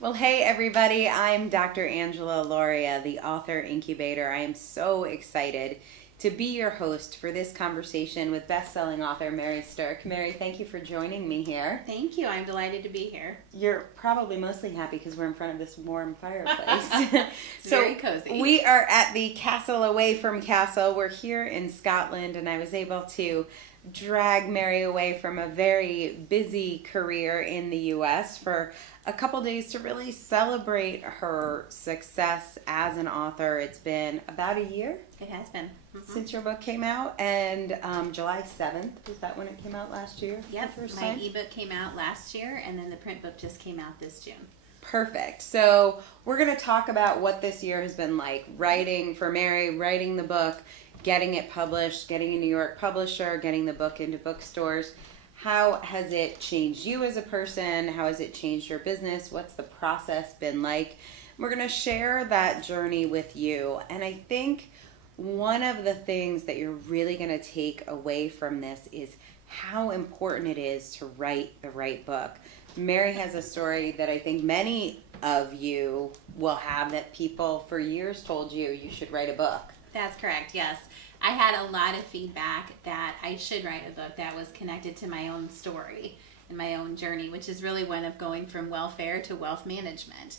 Well, hey everybody, I'm Dr. Angela Lauria, the author incubator. I am so excited to be your host for this conversation with best-selling author Mary Sterk. Mary, thank you for joining me here. Thank you. I'm delighted to be here. You're probably mostly happy because we're in front of this warm fireplace. It's very cozy. We are at the Castle Away from Castle. We're here in Scotland, and I was able to drag Mary away from a very busy career in the U.S. for a couple days to really celebrate her success as an author. It's been about a year. It has been. Since your book came out, and July 7th, was that when it came out last year? Yep, my ebook came out last year, and then the print book just came out this June. Perfect. So we're going to talk about what this year has been like writing for Mary, writing the book, getting it published, getting a New York publisher, getting the book into bookstores. How has it changed you as a person? How has it changed your business? What's the process been like? We're going to share that journey with you. And I think one of the things that you're really going to take away from this is how important it is to write the right book. Mary has a story that I think many of you will have, that people for years told you should write a book. That's correct, yes. I had a lot of feedback that I should write a book that was connected to my own story and my own journey, which is really one of going from welfare to wealth management.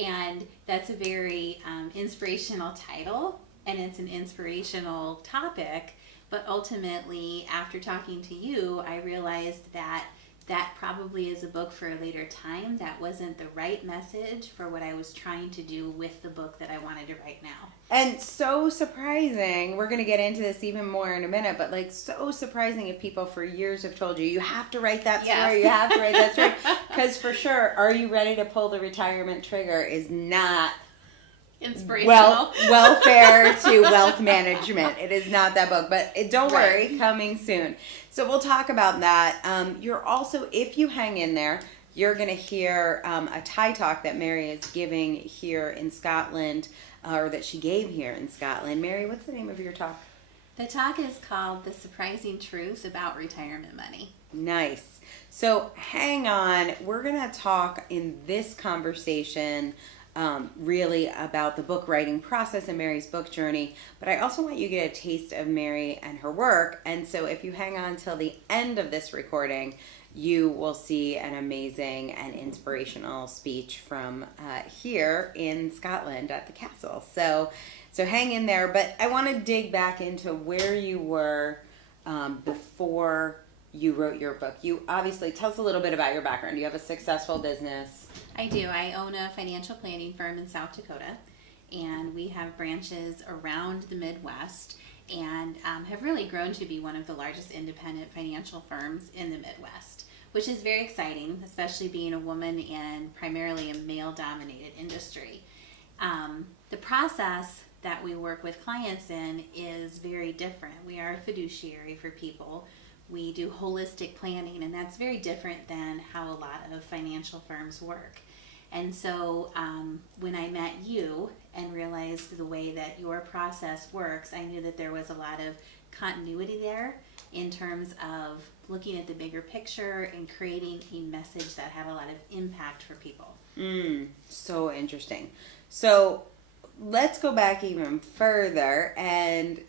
And that's a very inspirational title, and it's an inspirational topic. But ultimately, after talking to you, I realized that that probably is a book for a later time. That wasn't the right message for what I was trying to do with the book that I wanted to write now. And so surprising, we're going to get into this even more in a minute, but like so surprising if people for years have told you have to write that story, Yes. You have to write that story. Because for sure, Are You Ready to Pull the Retirement Trigger is not Inspirational. welfare to wealth management. It is not that book, but don't worry, Right. coming soon. So we'll talk about that. You're also, if you hang in there, you're going to hear a Thai talk that Mary is giving here in Scotland, or that she gave here in Scotland. Mary, what's the name of your talk? The talk is called The Surprising Truth About Retirement Money. Nice. So hang on. We're going to talk in this conversation really about the book writing process and Mary's book journey, but I also want you to get a taste of Mary and her work. And so if you hang on till the end of this recording, you will see an amazing and inspirational speech from here in Scotland at the castle. So hang in there. But I want to dig back into where you were before you wrote your book. You obviously, tell us a little bit about your background. You have a successful business. I do. I own a financial planning firm in South Dakota, and we have branches around the Midwest, and have really grown to be one of the largest independent financial firms in the Midwest, which is very exciting, especially being a woman in primarily a male-dominated industry. The process that we work with clients in is very different. We are a fiduciary for people. We do holistic planning, and that's very different than how a lot of financial firms work. And so when I met you and realized the way that your process works, I knew that there was a lot of continuity there in terms of looking at the bigger picture and creating a message that had a lot of impact for people. So interesting. So let's go back even further. And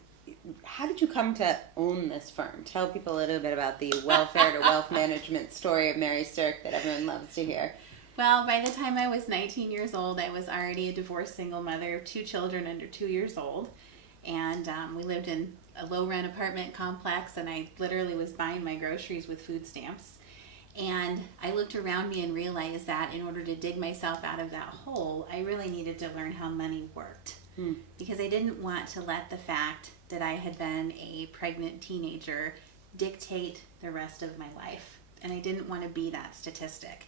how did you come to own this firm? Tell people a little bit about the welfare to wealth management story of Mary Sterk that everyone loves to hear. Well, by the time I was 19 years old, I was already a divorced single mother of 2 children under 2 years old. And we lived in a low-rent apartment complex, and I literally was buying my groceries with food stamps. And I looked around me and realized that in order to dig myself out of that hole, I really needed to learn how money worked. Because I didn't want to let the fact that I had been a pregnant teenager dictate the rest of my life. And I didn't want to be that statistic.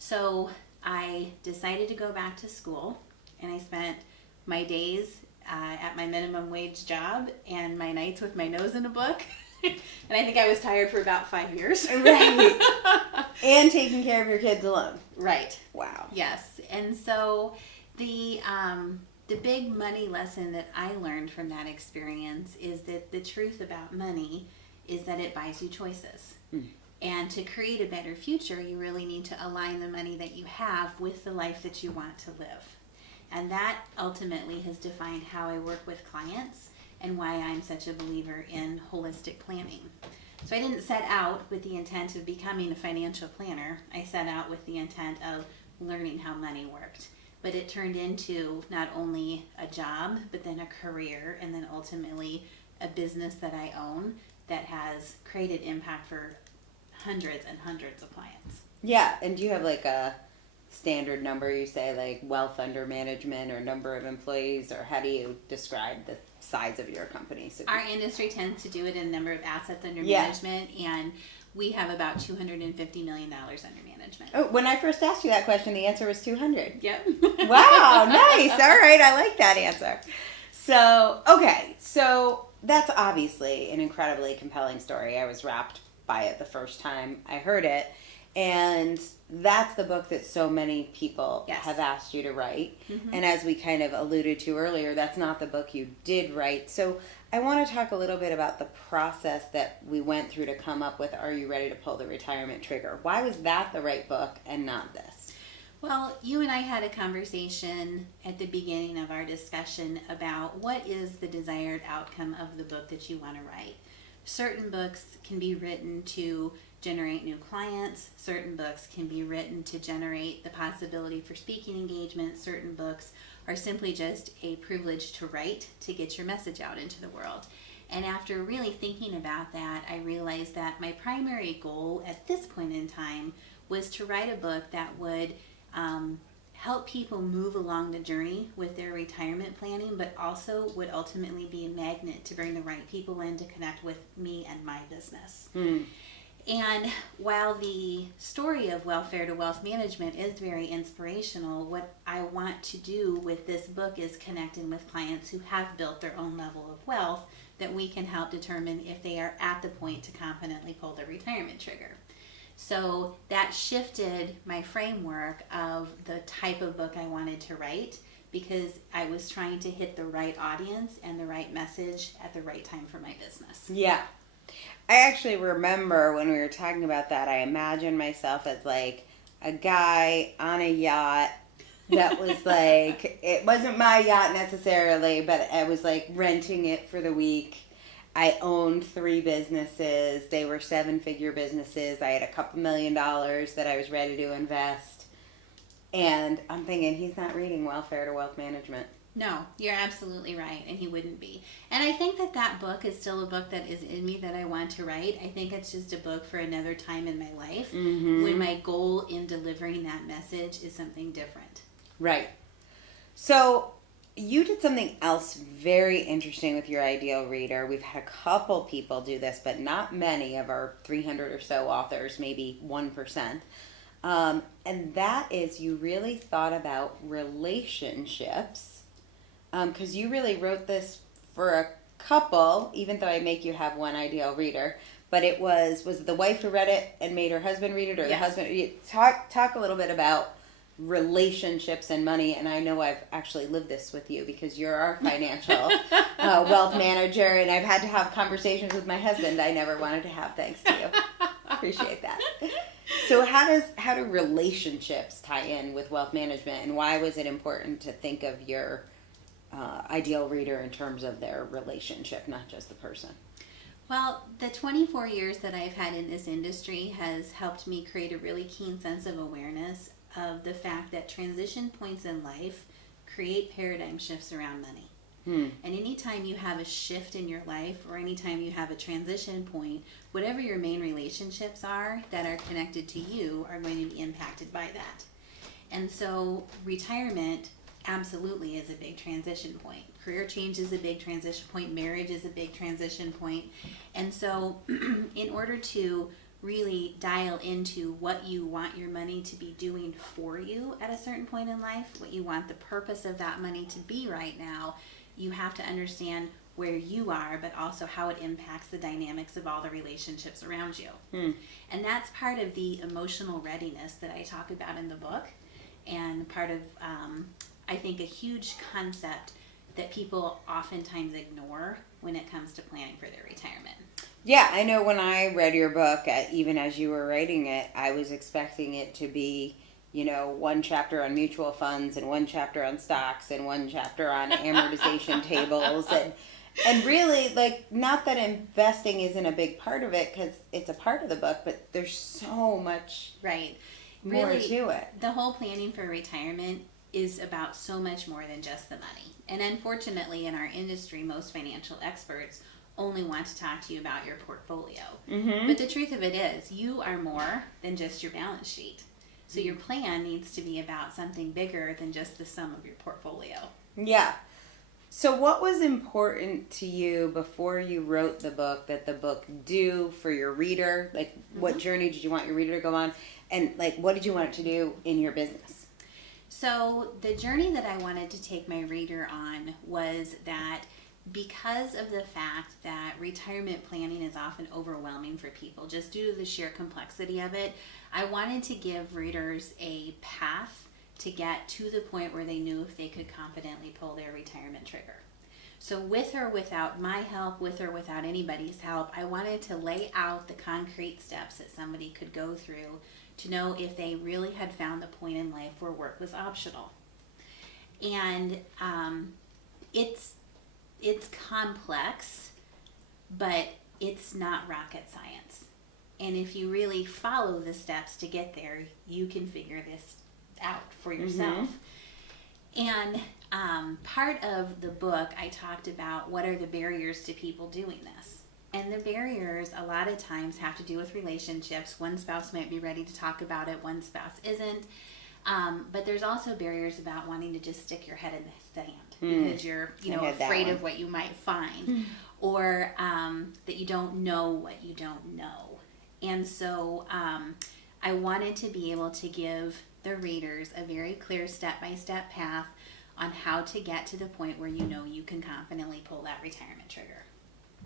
So I decided to go back to school, and I spent my days at my minimum wage job and my nights with my nose in a book. And I think I was tired for about 5 years. Right. And taking care of your kids alone. Right. Wow. Yes. And so the big money lesson that I learned from that experience is that the truth about money is that it buys you choices. And to create a better future, you really need to align the money that you have with the life that you want to live. And that ultimately has defined how I work with clients and why I'm such a believer in holistic planning. So I didn't set out with the intent of becoming a financial planner. I set out with the intent of learning how money worked. But it turned into not only a job, but then a career, and then ultimately a business that I own that has created impact for hundreds and hundreds of clients. Yeah, and do you have like a standard number, you say, like wealth under management or number of employees, or how do you describe the size of your company? So our industry tends to do it in number of assets under management, and we have about $250 million under management. Oh, when I first asked you that question, the answer was 200. Yep. Wow, nice. All right, I like that answer. So, okay, so that's obviously an incredibly compelling story. I was wrapped by it the first time I heard it. And that's the book that so many people have asked you to write. Mm-hmm. And as we kind of alluded to earlier, that's not the book you did write. So I want to talk a little bit about the process that we went through to come up with Are You Ready to Pull the Retirement Trigger? Why was that the right book and not this? Well, you and I had a conversation at the beginning of our discussion about what is the desired outcome of the book that you want to write. Certain books can be written to generate new clients. Certain books can be written to generate the possibility for speaking engagements. Certain books are simply just a privilege to write to get your message out into the world. And after really thinking about that, I realized that my primary goal at this point in time was to write a book that would help people move along the journey with their retirement planning, but also would ultimately be a magnet to bring the right people in to connect with me and my business. And while the story of Welfare to Wealth Management is very inspirational, what I want to do with this book is connecting with clients who have built their own level of wealth that we can help determine if they are at the point to confidently pull the retirement trigger. So that shifted my framework of the type of book I wanted to write, because I was trying to hit the right audience and the right message at the right time for my business. Yeah. I actually remember when we were talking about that, I imagined myself as like a guy on a yacht that was like, it wasn't my yacht necessarily, but I was like renting it for the week. I owned 3 businesses. They were 7-figure businesses. I had a couple $1 million that I was ready to invest. And I'm thinking, he's not reading Welfare to Wealth Management. No, you're absolutely right, and he wouldn't be. And I think that book is still a book that is in me that I want to write. I think it's just a book for another time in my life when my goal in delivering that message is something different. Right. So you did something else very interesting with your ideal reader. We've had a couple people do this, but not many of our 300 or so authors, maybe 1%. And that is, you really thought about relationships. Because you really wrote this for a couple, even though I make you have one ideal reader. But it was it the wife who read it and made her husband read it, or the husband? Talk a little bit about relationships and money. And I know I've actually lived this with you because you're our financial wealth manager, and I've had to have conversations with my husband I never wanted to have, thanks to you. Appreciate that. So how do relationships tie in with wealth management, and why was it important to think of your ideal reader in terms of their relationship, not just the person? Well, the 24 years that I've had in this industry has helped me create a really keen sense of awareness of the fact that transition points in life create paradigm shifts around money. And anytime you have a shift in your life, or anytime you have a transition point, whatever your main relationships are that are connected to you are going to be impacted by that. And so retirement absolutely is a big transition point. Career change is a big transition point. Marriage is a big transition point. And so in order to really dial into what you want your money to be doing for you at a certain point in life, what you want the purpose of that money to be right now, you have to understand where you are, but also how it impacts the dynamics of all the relationships around you. And that's part of the emotional readiness that I talk about in the book, and part of I think a huge concept that people oftentimes ignore when it comes to planning for their retirement. Yeah, I know when I read your book, even as you were writing it, I was expecting it to be, one chapter on mutual funds and one chapter on stocks and one chapter on amortization tables. And really, like, not that investing isn't a big part of it, because it's a part of the book, but there's so much Right. more Really, to it. the whole planning for retirement is about so much more than just the money. And unfortunately, in our industry, most financial experts only want to talk to you about your portfolio. Mm-hmm. But the truth of it is, you are more than just your balance sheet. So your plan needs to be about something bigger than just the sum of your portfolio. Yeah. So what was important to you before you wrote the book that the book do for your reader? Like, what journey did you want your reader to go on? And, like, what did you want it to do in your business? So the journey that I wanted to take my reader on was that because of the fact that retirement planning is often overwhelming for people, just due to the sheer complexity of it, I wanted to give readers a path to get to the point where they knew if they could confidently pull their retirement trigger. So with or without my help, with or without anybody's help, I wanted to lay out the concrete steps that somebody could go through to know if they really had found the point in life where work was optional. And it's complex, but it's not rocket science. And if you really follow the steps to get there, you can figure this out for yourself. And part of the book, I talked about what are the barriers to people doing this. And the barriers a lot of times have to do with relationships. One spouse might be ready to talk about it, one spouse isn't. But there's also barriers about wanting to just stick your head in the sand because you're afraid of what you might find, or that you don't know what you don't know. And so I wanted to be able to give the readers a very clear step-by-step path on how to get to the point where you can confidently pull that retirement trigger.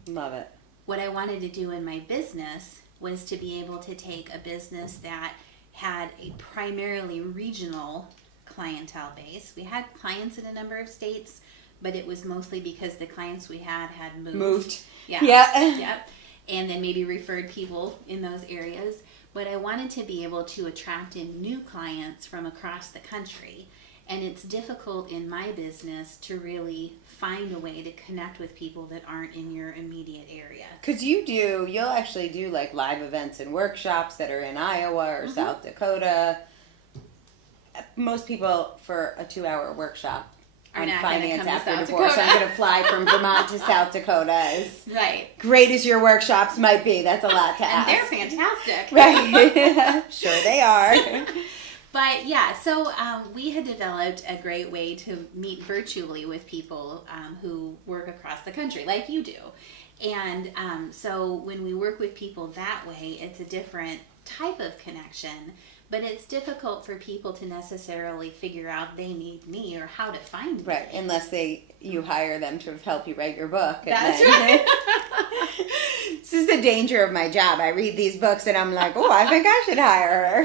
Love it. What I wanted to do in my business was to be able to take a business that had a primarily regional clientele base. We had clients in a number of states, but it was mostly because the clients we had moved. Yeah. Yep. And then maybe referred people in those areas. But I wanted to be able to attract in new clients from across the country. And it's difficult in my business to really find a way to connect with people that aren't in your immediate area. Because you'll actually do like live events and workshops that are in Iowa or South Dakota. Most people for a 2-hour workshop on finance after divorce, I'm going to fly from Vermont to South Dakota. As right. Great as your workshops might be, that's a lot to ask. And they're fantastic. Right. Sure they are. But yeah, so we had developed a great way to meet virtually with people who work across the country, like you do. And so when we work with people that way, it's a different type of connection, but it's difficult for people to necessarily figure out they need me or how to find me. Right, unless you hire them to help you write your book. That's right. This is the danger of my job. I read these books and I'm like, oh, I think I should hire her.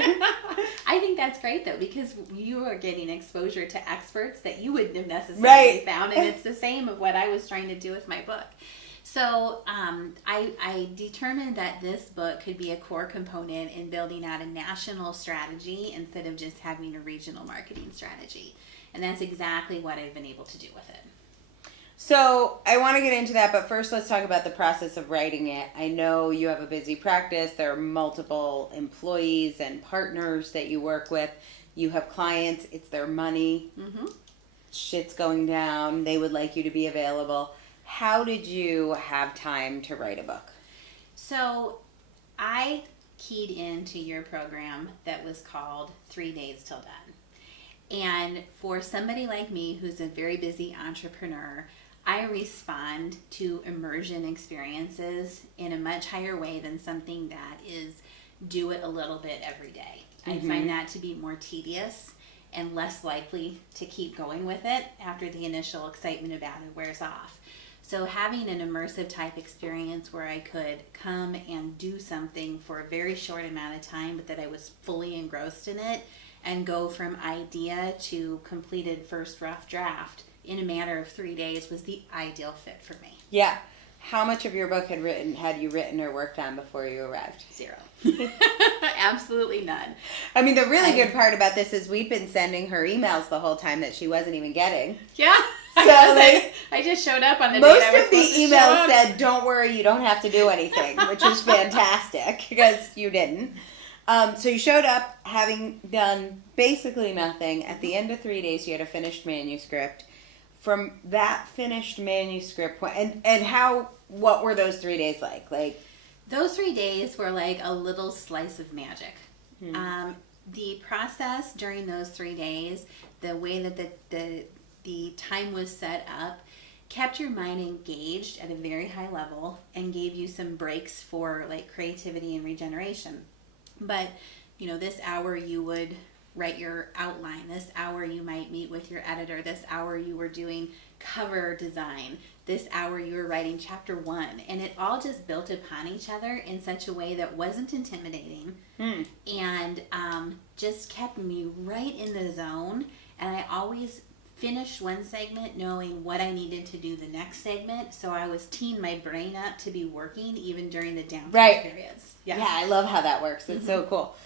I think that's great, though, because you are getting exposure to experts that you wouldn't have necessarily found, and it's the same of what I was trying to do with my book. So I determined that this book could be a core component in building out a national strategy instead of just having a regional marketing strategy. And that's exactly what I've been able to do with it. So I want to get into that, but first let's talk about the process of writing it. I know you have a busy practice. There are multiple employees and partners that you work with. You have clients. It's their money. Mm-hmm. Shit's going down. They would like you to be available. How did you have time to write a book? So I keyed into your program that was called 3 Days Till Done. And for somebody like me who's a very busy entrepreneur, I respond to immersion experiences in a much higher way than something that is do it a little bit every day. Mm-hmm. I find that to be more tedious and less likely to keep going with it after the initial excitement about it wears off. So having an immersive type experience where I could come and do something for a very short amount of time, but that I was fully engrossed in it, and go from idea to completed first rough draft in a matter of 3 days was the ideal fit for me. Yeah. How much of your book had you written or worked on before you arrived? 0. Absolutely none. I mean, the really good part about this is we've been sending her emails the whole time that she wasn't even getting. Yeah. So, like, I just showed up on the most day I was of the supposed to show emails up. said, "Don't worry, you don't have to do anything," which is fantastic because you didn't. So you showed up having done basically nothing. At the end of 3 days, you had a finished manuscript. From that finished manuscript, what were those 3 days like? Those 3 days were like a little slice of magic. The process during those 3 days, the way that the time was set up, kept your mind engaged at a very high level and gave you some breaks for like creativity and regeneration. But, you know, this hour you would write your outline. This hour you might meet with your editor. This hour you were doing cover design. This hour you were writing chapter 1. And it all just built upon each other in such a way that wasn't intimidating and just kept me right in the zone. And I always finished one segment knowing what I needed to do the next segment. So I was teeing my brain up to be working even during the downtime periods. Yeah, I love how that works. It's so cool.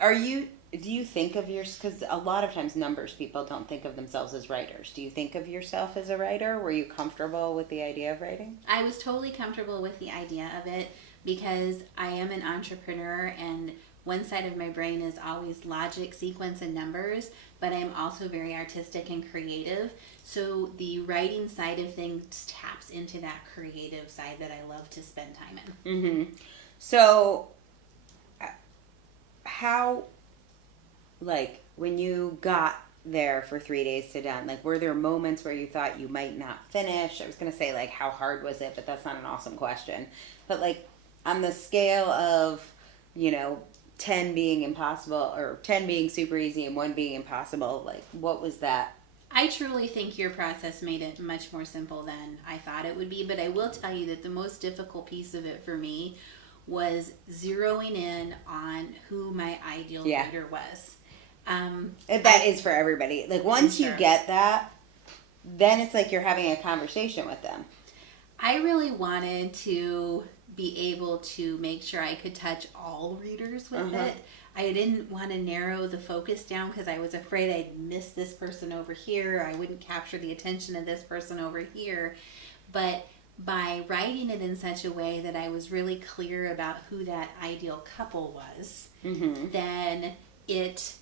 Do you think of because a lot of times numbers people don't think of themselves as writers. Do you think of yourself as a writer? Were you comfortable with the idea of writing? I was totally comfortable with the idea of it because I am an entrepreneur and one side of my brain is always logic, sequence, and numbers, but I'm also very artistic and creative. So the writing side of things taps into that creative side that I love to spend time in. Mm-hmm. So how, like, when you got there for 3 days to done, like, were there moments where you thought you might not finish? I was going to say, like, how hard was it? But that's not an awesome question. But, like, on the scale of, 10 being impossible, or 10 being super easy and 1 being impossible, like, what was that? I truly think your process made it much more simple than I thought it would be. But I will tell you that the most difficult piece of it for me was zeroing in on who my ideal reader was. That is for everybody. Like, once you get that, then it's like you're having a conversation with them. I really wanted to be able to make sure I could touch all readers with it. I didn't want to narrow the focus down because I was afraid I'd miss this person over here. I wouldn't capture the attention of this person over here. But by writing it in such a way that I was really clear about who that ideal couple was, then it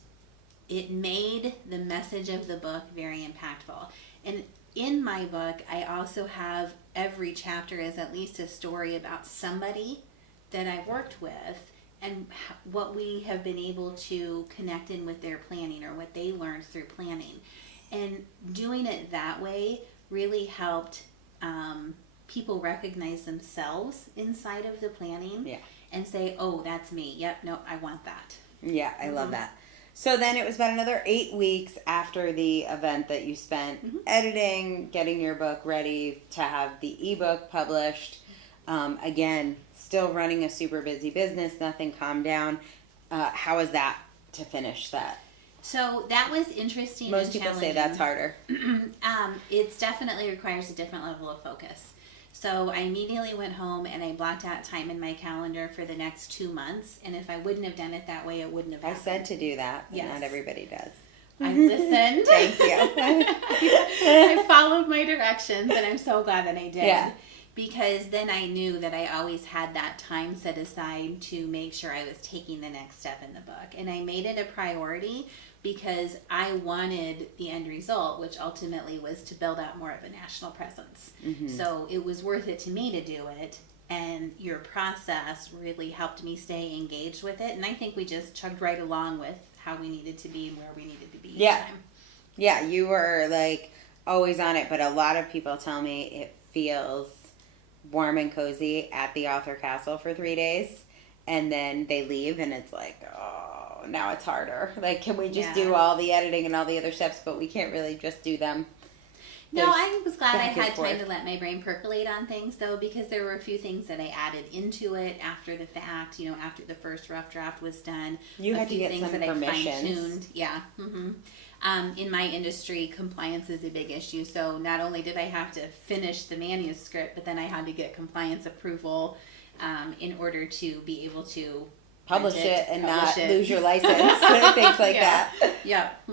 made the message of the book very impactful. And in my book, I also have every chapter is at least a story about somebody that I've worked with and what we have been able to connect in with their planning or what they learned through planning. And doing it that way really helped people recognize themselves inside of the planning and say, oh, that's me. Yep, no, I want that. Yeah, I love that. So then it was about another 8 weeks after the event that you spent editing, getting your book ready to have the ebook published. Again, still running a super busy business, nothing calmed down. How was that to finish that? So that was interesting. Most people say that's harder. It definitely requires a different level of focus. So I immediately went home and I blocked out time in my calendar for the next 2 months. And if I wouldn't have done it that way, it wouldn't have happened. I said to do that, but not everybody does. I listened. Thank you. I followed my directions and I'm so glad that I did. Yeah. Because then I knew that I always had that time set aside to make sure I was taking the next step in the book. And I made it a priority because I wanted the end result, which ultimately was to build out more of a national presence. So it was worth it to me to do it. And your process really helped me stay engaged with it. And I think we just chugged right along with how we needed to be and where we needed to be each time. Yeah, you were like always on it, but a lot of people tell me it feels warm and cozy at the author castle for 3 days, and then they leave and it's like, oh, now it's harder. Like, can we just do all the editing and all the other steps, but we can't really just do them? No, I was glad I back and had forth. time to let my brain percolate on things, though, because there were a few things that I added into it after the fact. You know, after the first rough draft was done, You a had to few get things some that I permissions. fine-tuned. Yeah. In my industry, compliance is a big issue. So not only did I have to finish the manuscript, but then I had to get compliance approval in order to be able to Publish print it and publish not it. lose your license, things like Yeah. that. Yep.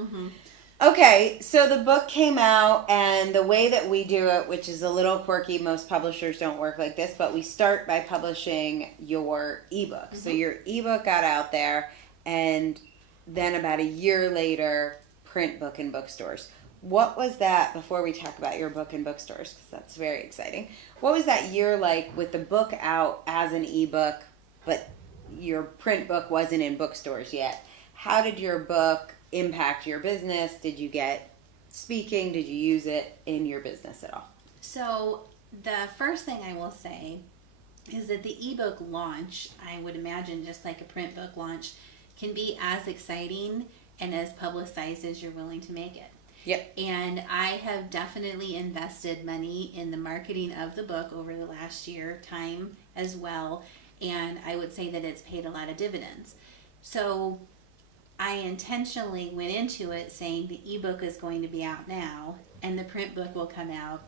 Okay, so the book came out, and the way that we do it, which is a little quirky, most publishers don't work like this, but we start by publishing your ebook. So your ebook got out there, and then about a year later, print book in bookstores. What was that, before we talk about your book in bookstores, because that's very exciting, what was that year like with the book out as an ebook, but your print book wasn't in bookstores yet? How did your book impact your business? Did you get speaking? Did you use it in your business at all? So the first thing I will say is that the EBook launch, I would imagine just like a print book launch, can be as exciting and as publicized as you're willing to make it. Yep. And I have definitely invested money in the marketing of the book over the last year, time as well, and I would say that it's paid a lot of dividends. So I intentionally went into it saying the ebook is going to be out now and the print book will come out,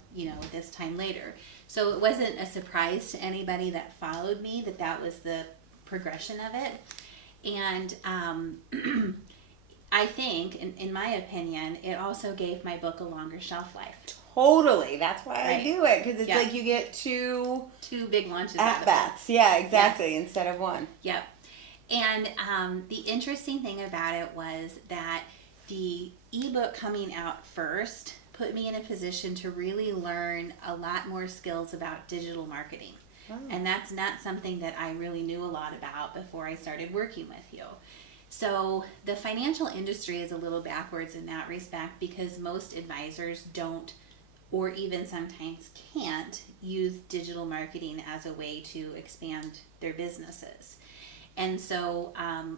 this time later. So it wasn't a surprise to anybody that followed me that was the progression of it. And I think, in my opinion, it also gave my book a longer shelf life. Totally. That's why Right. I do it, because it's Yeah. like you get two big launches out of it. at-bats. Yeah, exactly, Yes. instead of one. Yep. And the interesting thing about it was that the ebook coming out first put me in a position to really learn a lot more skills about digital marketing. Oh. And that's not something that I really knew a lot about before I started working with you. So the financial industry is a little backwards in that respect because most advisors don't, or even sometimes can't, use digital marketing as a way to expand their businesses. And so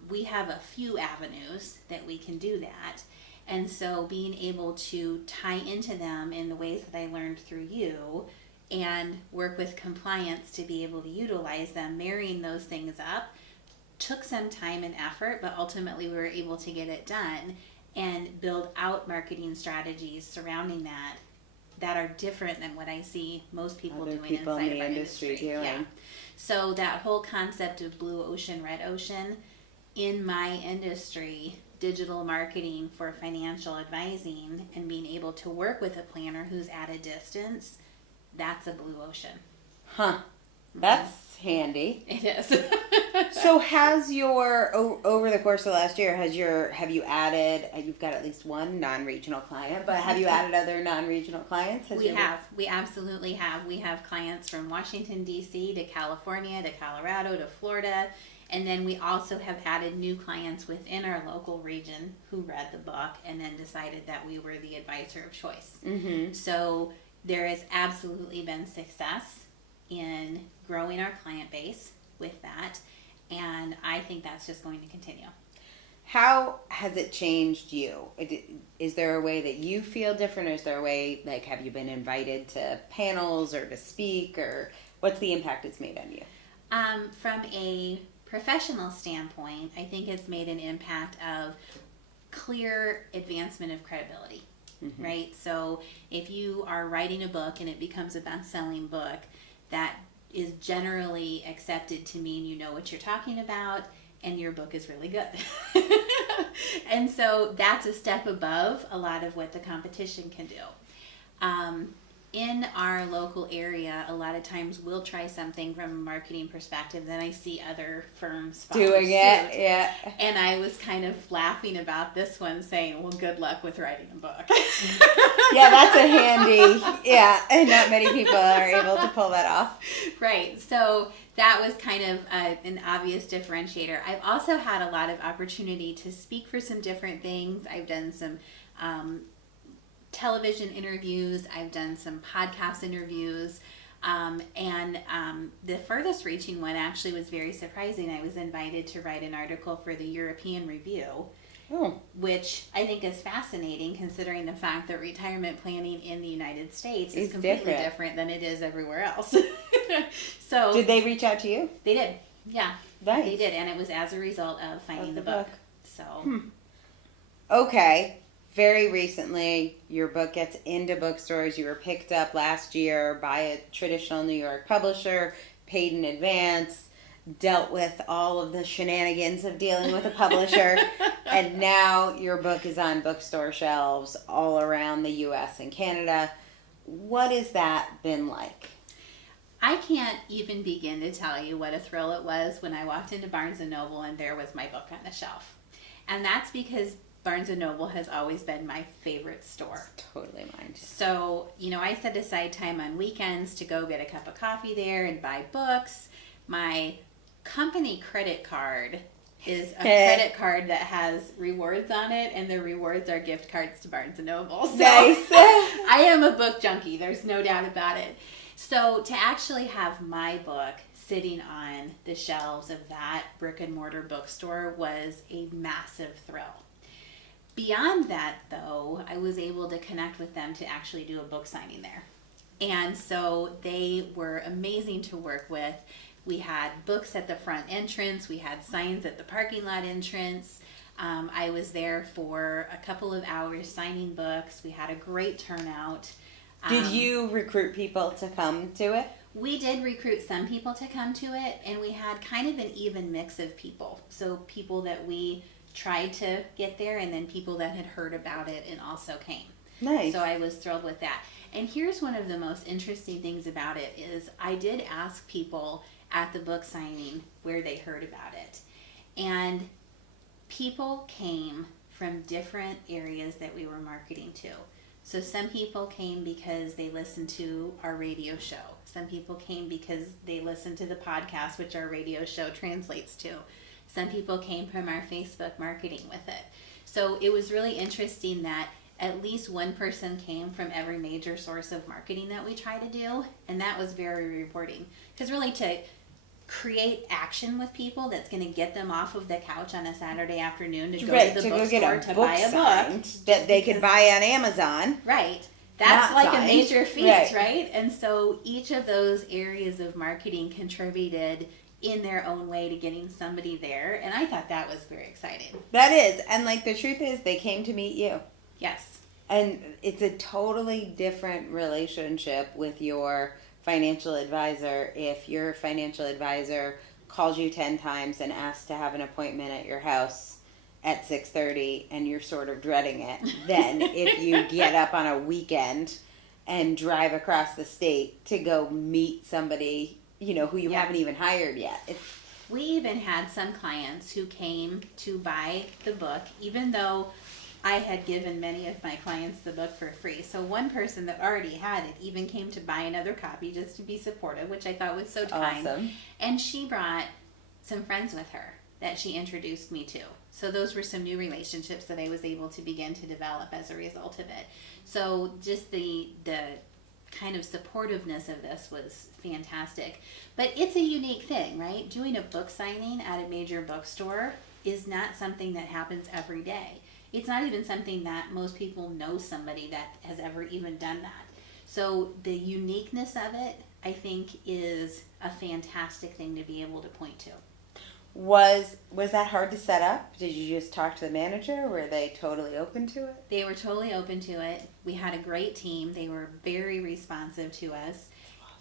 we have a few avenues that we can do that. And so being able to tie into them in the ways that I learned through you and work with compliance to be able to utilize them, marrying those things up, took some time and effort, but ultimately we were able to get it done and build out marketing strategies surrounding that are different than what I see most people Other doing people inside in the of our industry doing. Yeah. So that whole concept of blue ocean, red ocean, in my industry, digital marketing for financial advising and being able to work with a planner who's at a distance, that's a blue ocean. Huh. That's handy. It is. So has your, over the course of the last year, have you added, you've got at least one non-regional client, but have you added other non-regional clients? We absolutely have. We have clients from Washington, D.C. to California to Colorado to Florida. And then we also have added new clients within our local region who read the book and then decided that we were the advisor of choice. Mm-hmm. So there has absolutely been success in growing our client base with that. And I think that's just going to continue. How has it changed you? Is there a way that you feel different? Or is there a way, like, have you been invited to panels or to speak? Or what's the impact it's made on you? From a professional standpoint, I think it's made an impact of clear advancement of credibility, right? So if you are writing a book and it becomes a best-selling book, that is generally accepted to mean you know what you're talking about and your book is really good. And so that's a step above a lot of what the competition can do. In our local area, a lot of times we'll try something from a marketing perspective, then I see other firms follow Doing suit. it, yeah. And I was kind of laughing about this one, saying, well, good luck with writing a book. Yeah, that's a handy, yeah, and not many people are able to pull that off. Right. So that was kind of an obvious differentiator. I've also had a lot of opportunity to speak for some different things. I've done some television interviews. I've done some podcast interviews. And the furthest reaching one actually was very surprising. I was invited to write an article for the European Review. which I think is fascinating considering the fact that retirement planning in the United States is It's completely different. different than it is everywhere else. So Did they reach out to you? they did. Yeah. Nice. They did, and it was as a result of finding the book. So Okay. Very recently, your book gets into bookstores. You were picked up last year by a traditional New York publisher, paid in advance, dealt with all of the shenanigans of dealing with a publisher, and now your book is on bookstore shelves all around the U.S. and Canada. What has that been like? I can't even begin to tell you what a thrill it was when I walked into Barnes & Noble and there was my book on the shelf. And that's because Barnes & Noble has always been my favorite store. Totally mine. So, I set aside time on weekends to go get a cup of coffee there and buy books. My company credit card is a credit card that has rewards on it, and the rewards are gift cards to Barnes & Noble. So Nice. I am a book junkie. There's no doubt about it. So to actually have my book sitting on the shelves of that brick and mortar bookstore was a massive thrill. Beyond that, though, I was able to connect with them to actually do a book signing there. And so they were amazing to work with. We had books at the front entrance. We had signs at the parking lot entrance. I was there for a couple of hours signing books. We had a great turnout. Did you recruit people to come to it? We did recruit some people to come to it, and we had kind of an even mix of people. So people that we tried to get there, and then people that had heard about it and also came. Nice. So I was thrilled with that. And here's one of the most interesting things about it is I did ask people at the book signing where they heard about it. And people came from different areas that we were marketing to. So some people came because they listened to our radio show. Some people came because they listened to the podcast, which our radio show translates to. Some people came from our Facebook marketing with it. So it was really interesting that at least one person came from every major source of marketing that we try to do, and that was very rewarding. Because really to create action with people that's going to get them off of the couch on a Saturday afternoon to go to the bookstore to buy a book that they can buy on Amazon. Right. That's like a major feat, right? And so each of those areas of marketing contributed in their own way to getting somebody there, and I thought that was very exciting. That is, and like the truth is, they came to meet you. Yes. And it's a totally different relationship with your financial advisor if your financial advisor calls you 10 times and asks to have an appointment at your house at 6:30 and you're sort of dreading it than if you get up on a weekend and drive across the state to go meet somebody, who you haven't even hired yet. We even had some clients who came to buy the book, even though I had given many of my clients the book for free. So one person that already had it even came to buy another copy just to be supportive, which I thought was so kind. Awesome. And she brought some friends with her that she introduced me to. So those were some new relationships that I was able to begin to develop as a result of it. So just the kind of supportiveness of this was fantastic. But it's a unique thing, right? Doing a book signing at a major bookstore is not something that happens every day. It's not even something that most people know somebody that has ever even done that. So the uniqueness of it, I think, is a fantastic thing to be able to point to. Was that hard to set up? Did you just talk to the manager? Were they totally open to it? They were totally open to it. We had a great team. They were very responsive to us.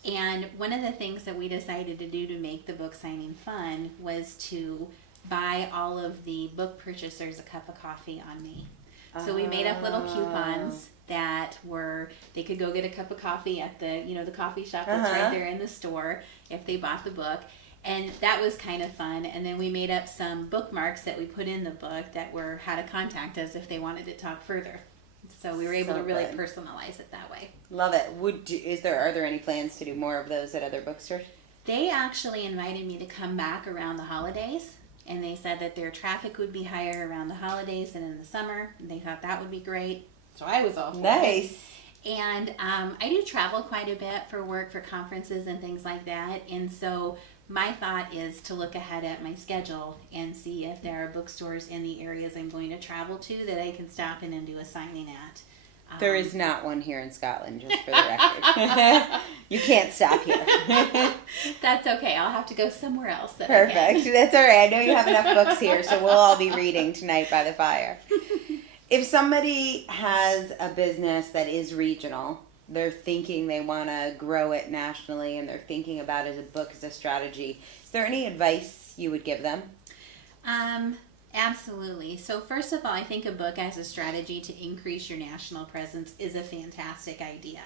And one of the things that we decided to do to make the book signing fun was to buy all of the book purchasers a cup of coffee on me. So we made up little coupons that they could go get a cup of coffee at the coffee shop that's right there in the store if they bought the book. And that was kind of fun. And then we made up some bookmarks that we put in the book that were how to contact us if they wanted to talk further. So we were able to really personalize it that way. Love it. Are there any plans to do more of those at other bookstores? They actually invited me to come back around the holidays. And they said that their traffic would be higher around the holidays than in the summer. And they thought that would be great. So I was all for nice. it. And I do travel quite a bit for work, for conferences and things like that. And so my thought is to look ahead at my schedule and see if there are bookstores in the areas I'm going to travel to that I can stop in and do a signing at. There is not one here in Scotland, just for the record. You can't stop here. That's okay. I'll have to go somewhere else. Perfect. That's all right. I know you have enough books here, so we'll all be reading tonight by the fire. If somebody has a business that is regional, they're thinking they want to grow it nationally, and they're thinking about it as a book as a strategy, is there any advice you would give them? Absolutely. So first of all, I think a book as a strategy to increase your national presence is a fantastic idea.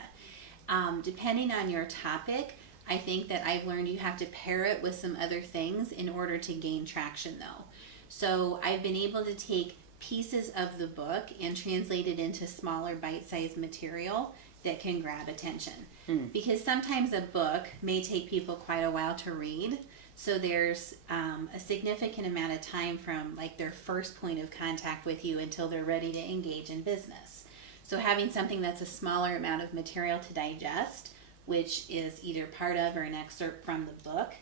Depending on your topic, I think that I've learned you have to pair it with some other things in order to gain traction though. So I've been able to take pieces of the book and translate it into smaller bite-sized material that can grab attention. Because sometimes a book may take people quite a while to read. So there's a significant amount of time from like their first point of contact with you until they're ready to engage in business. So having something that's a smaller amount of material to digest, which is either part of or an excerpt from the book,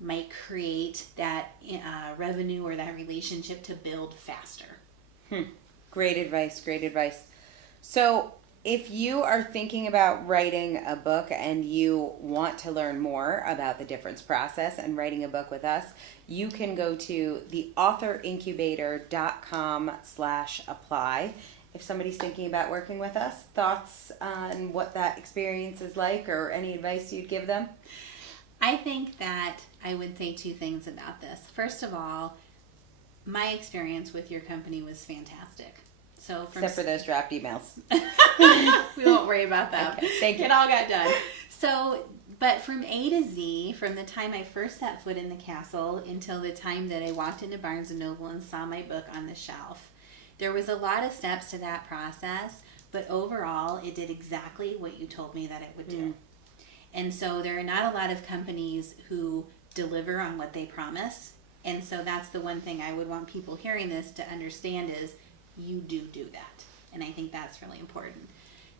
might create that revenue or that relationship to build faster. Great advice, great advice. So if you are thinking about writing a book and you want to learn more about the difference process and writing a book with us, you can go to theauthorincubator.com/apply. If somebody's thinking about working with us, thoughts on what that experience is like or any advice you'd give them? I think that I would say two things about this. First of all, my experience with your company was fantastic. So Except for those draft emails. We won't worry about that. Okay, thank you. It all got done. So, but from A to Z, from the time I first set foot in the castle until the time that I walked into Barnes & Noble and saw my book on the shelf, there was a lot of steps to that process, but overall it did exactly what you told me that it would do. And so there are not a lot of companies who deliver on what they promise. And so that's the one thing I would want people hearing this to understand is you do that. And I think that's really important.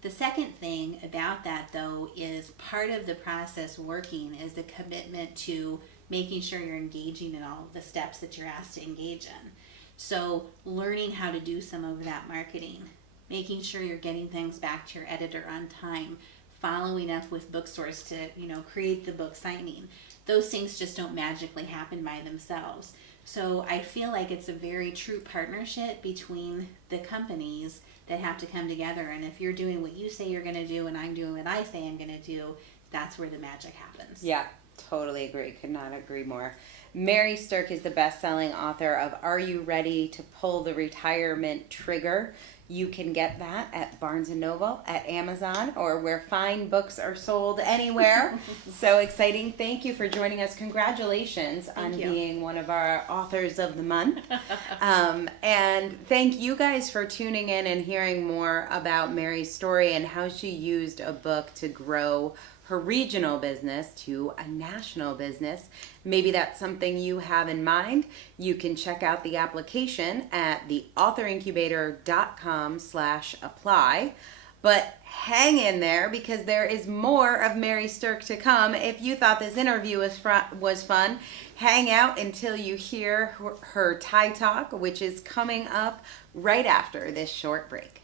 The second thing about that, though, is part of the process working is the commitment to making sure you're engaging in all of the steps that you're asked to engage in. So learning how to do some of that marketing, making sure you're getting things back to your editor on time, following up with bookstores to, create the book signing. Those things just don't magically happen by themselves. So I feel like it's a very true partnership between the companies that have to come together. And if you're doing what you say you're going to do and I'm doing what I say I'm going to do, that's where the magic happens. Yeah, totally agree. Could not agree more. Mary Sterk is the best-selling author of Are You Ready to Pull the Retirement Trigger? You can get that at Barnes & Noble, at Amazon, or where fine books are sold anywhere. So exciting. Thank you for joining us. Congratulations on being one of our authors of the month. And thank you guys for tuning in and hearing more about Mary's story and how she used a book to grow her regional business to a national business. Maybe that's something you have in mind. You can check out the application at theauthorincubator.com/apply. But hang in there because there is more of Mary Sterk to come. If you thought this interview was fun, hang out until you hear her Thai Talk, which is coming up right after this short break.